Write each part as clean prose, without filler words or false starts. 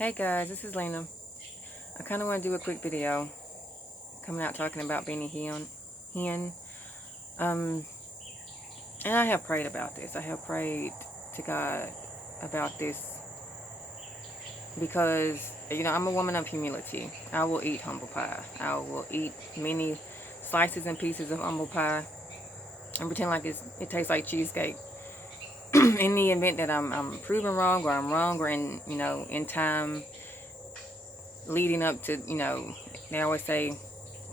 Hey guys, this is Lena. I kind of want to do a quick video coming out talking about Benny Hinn. Um, and I have prayed about this. I have prayed to God about this because, I'm a woman of humility. I will eat humble pie. I will eat many slices and pieces of humble pie and pretend like it tastes like cheesecake. In the event that I'm proven wrong or I'm wrong or in time leading up to, they always say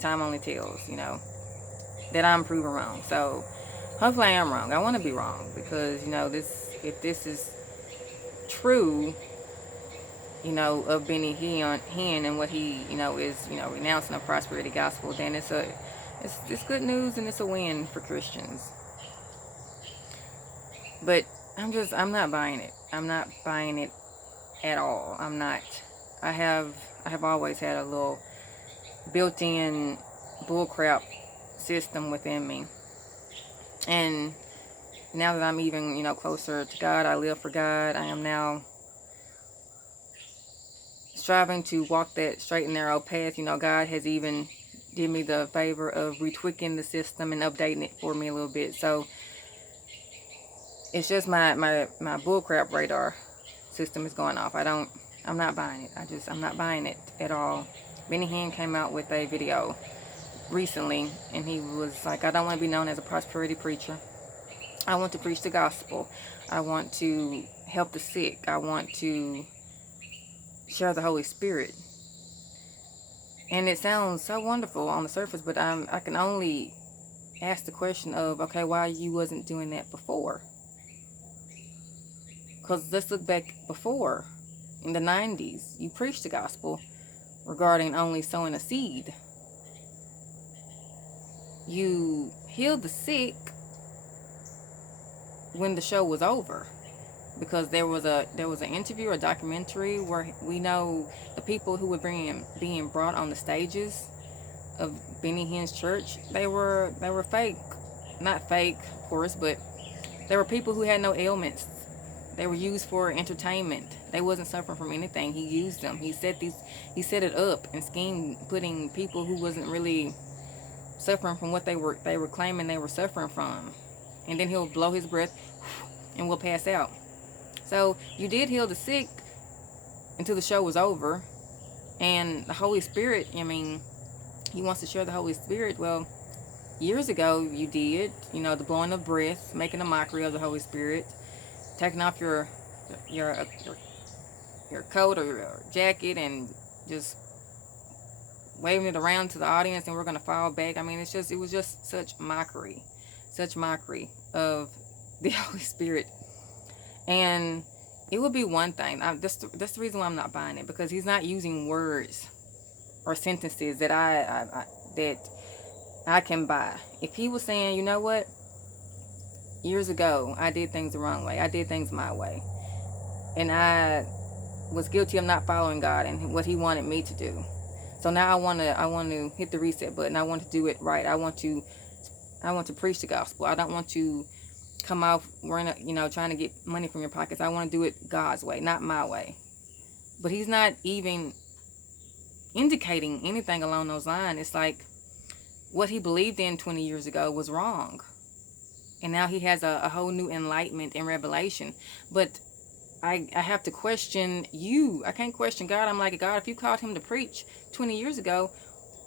time only tells, that I'm proven wrong. So hopefully I am wrong. I want to be wrong because, if this is true, of Benny Hinn and what he, is, renouncing the prosperity gospel, then it's good news and it's a win for Christians. But I'm not buying it. I'm not buying it at all. I'm not. I have always had a little built-in bullcrap system within me. And now that I'm even, closer to God, I live for God. I am now striving to walk that straight and narrow path. God has even did me the favor of retweaking the system and updating it for me a little bit. So it's just my bullcrap radar system is going off. I'm not buying it. I'm not buying it at all. Benny Hinn came out with a video recently, and he was like, I don't want to be known as a prosperity preacher. I want to preach the gospel. I want to help the sick. I want to share the Holy Spirit. And it sounds so wonderful on the surface, but I can only ask the question of, okay, why you wasn't doing that before? Because let's look back before. In the 90s, you preached the gospel regarding only sowing a seed. You healed the sick when the show was over, because there was an interview or a documentary where we know the people who were being brought on the stages of Benny Hinn's church, they were fake. Not fake, of course, but they were people who had no ailments. They were used for entertainment. They wasn't suffering from anything. He used them. He set it up and schemed, putting people who wasn't really suffering from what they were claiming they were suffering from. And then he'll blow his breath and we'll pass out. So you did heal the sick until the show was over. And the Holy Spirit, he wants to share the Holy Spirit. Well, years ago you did, the blowing of breath, making a mockery of the Holy Spirit, taking off your coat or your jacket and just waving it around to the audience, and we're going to fall back. It was just such mockery of the Holy Spirit. And it would be one thing. That's the reason why I'm not buying it, because he's not using words or sentences that I can buy. If he was saying, you know what, years ago I did things the wrong way, I did things my way, and I was guilty of not following God and what he wanted me to do. So now I want to hit the reset button. I want to do it right. I want to preach the gospel. I don't want to come off trying to get money from your pockets. I want to do it God's way, not my way. But he's not even indicating anything along those lines. It's like what he believed in 20 years ago was wrong. And now he has a whole new enlightenment and revelation. But I have to question you. I can't question God. I'm like, God, if you called him to preach 20 years ago,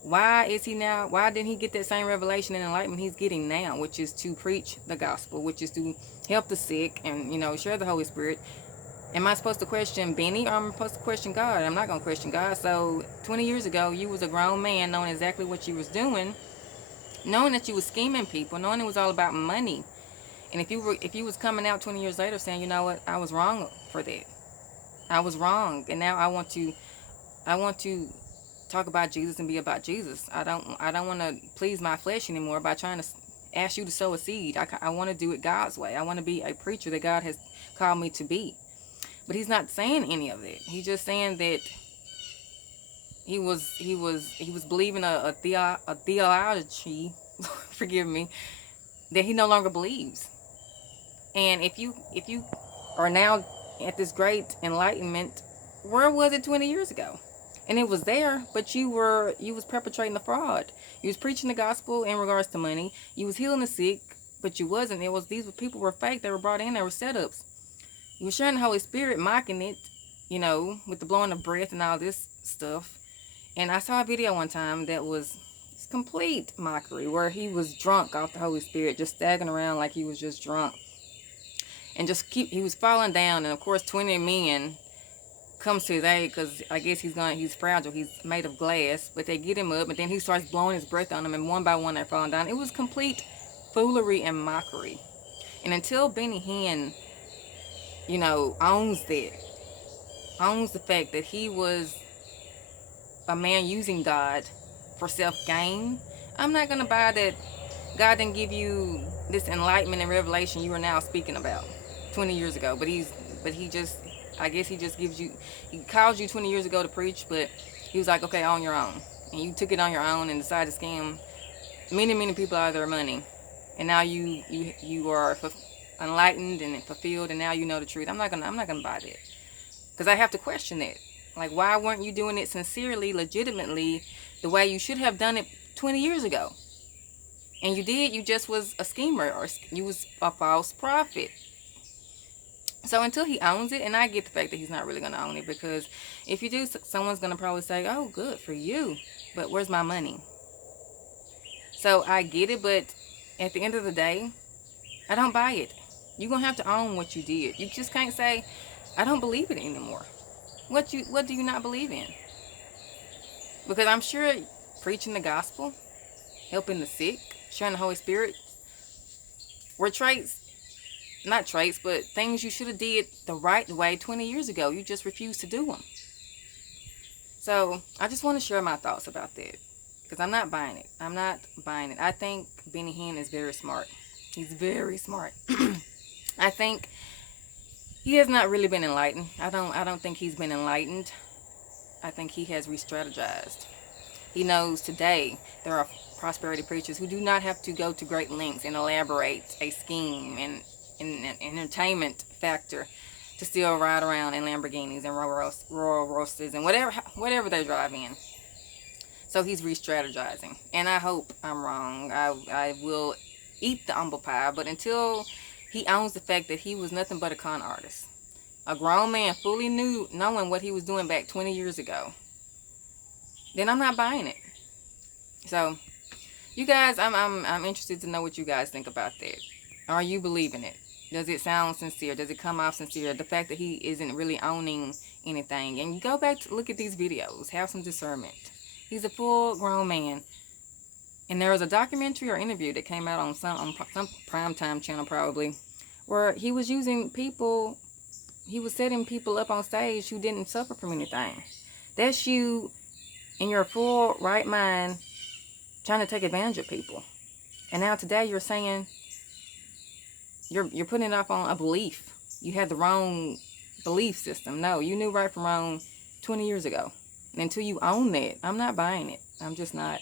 why didn't he get that same revelation and enlightenment he's getting now, which is to preach the gospel, which is to help the sick and, share the Holy Spirit? Am I supposed to question Benny, or am I supposed to question God? I'm not going to question God. So 20 years ago, you was a grown man knowing exactly what you was doing, knowing that you was scheming people, knowing it was all about money. And if you was coming out 20 years later saying, you know what, I was wrong for that. I was wrong, and now I want to talk about Jesus and be about Jesus. I don't want to please my flesh anymore by trying to ask you to sow a seed. I want to do it God's way. I want to be a preacher that God has called me to be. But he's not saying any of that. He's just saying that he was believing a theology, forgive me, that he no longer believes. And if you are now at this great enlightenment where was it 20 years ago? And it was there, but you was perpetrating the fraud. You was preaching the gospel in regards to money. You was healing the sick, but you wasn't. It was these people were fake. They were brought in. They were setups. You were sharing the Holy Spirit, mocking it, with the blowing of breath and all this stuff. And I saw a video one time that was complete mockery, where he was drunk off the Holy Spirit, just staggering around like he was just drunk, and he was falling down. And of course, 20 men comes to his aid, because I guess he's fragile, he's made of glass, but they get him up, and then he starts blowing his breath on them, and one by one they're falling down. It was complete foolery and mockery. And until Benny Hinn, owns the fact that he was a man using God for self-gain, I'm not going to buy that God didn't give you this enlightenment and revelation you are now speaking about 20 years ago. I guess he just he called you 20 years ago to preach, but he was like, okay, on your own. And you took it on your own and decided to scam many people out of their money. And now you are enlightened and fulfilled, and now you know the truth. I'm not gonna buy that, because I have to question that. Like, why weren't you doing it sincerely, legitimately, the way you should have done it 20 years ago? And you did. You just was a schemer, or you was a false prophet. So until he owns it, and I get the fact that he's not really going to own it, because if you do, someone's going to probably say, oh, good for you, but where's my money? So I get it, but at the end of the day, I don't buy it. You're going to have to own what you did. You just can't say, I don't believe it anymore. What do you not believe in? Because I'm sure preaching the gospel, helping the sick, sharing the Holy Spirit were not traits, but things you should have did the right way 20 years ago. You just refused to do them. So I just want to share my thoughts about that, because I'm not buying it. I think Benny Hinn is very smart. He's very smart. I think he has not really been enlightened. I don't think he's been enlightened. I think he has re-strategized. He knows today there are prosperity preachers who do not have to go to great lengths and elaborate a scheme and an entertainment factor to still ride around in Lamborghinis and Royal Roasters and whatever they drive in. So he's re-strategizing, and I hope I'm wrong. I will eat the humble pie, but until he owns the fact that he was nothing but a con artist, a grown man fully knowing what he was doing back 20 years ago, then I'm not buying it. So you guys, I'm interested to know what you guys think about that. Are you believing it? Does it sound sincere? Does it come off sincere? The fact that he isn't really owning anything. And you go back to look at these videos. Have some discernment. He's a full grown man. And there was a documentary or interview that came out on some primetime channel probably, where he was using people, he was setting people up on stage who didn't suffer from anything. That's you in your full right mind trying to take advantage of people. And now today you're saying, you're putting it off on a belief. You had the wrong belief system. No, you knew right from wrong 20 years ago. And until you own that, I'm not buying it. I'm just not.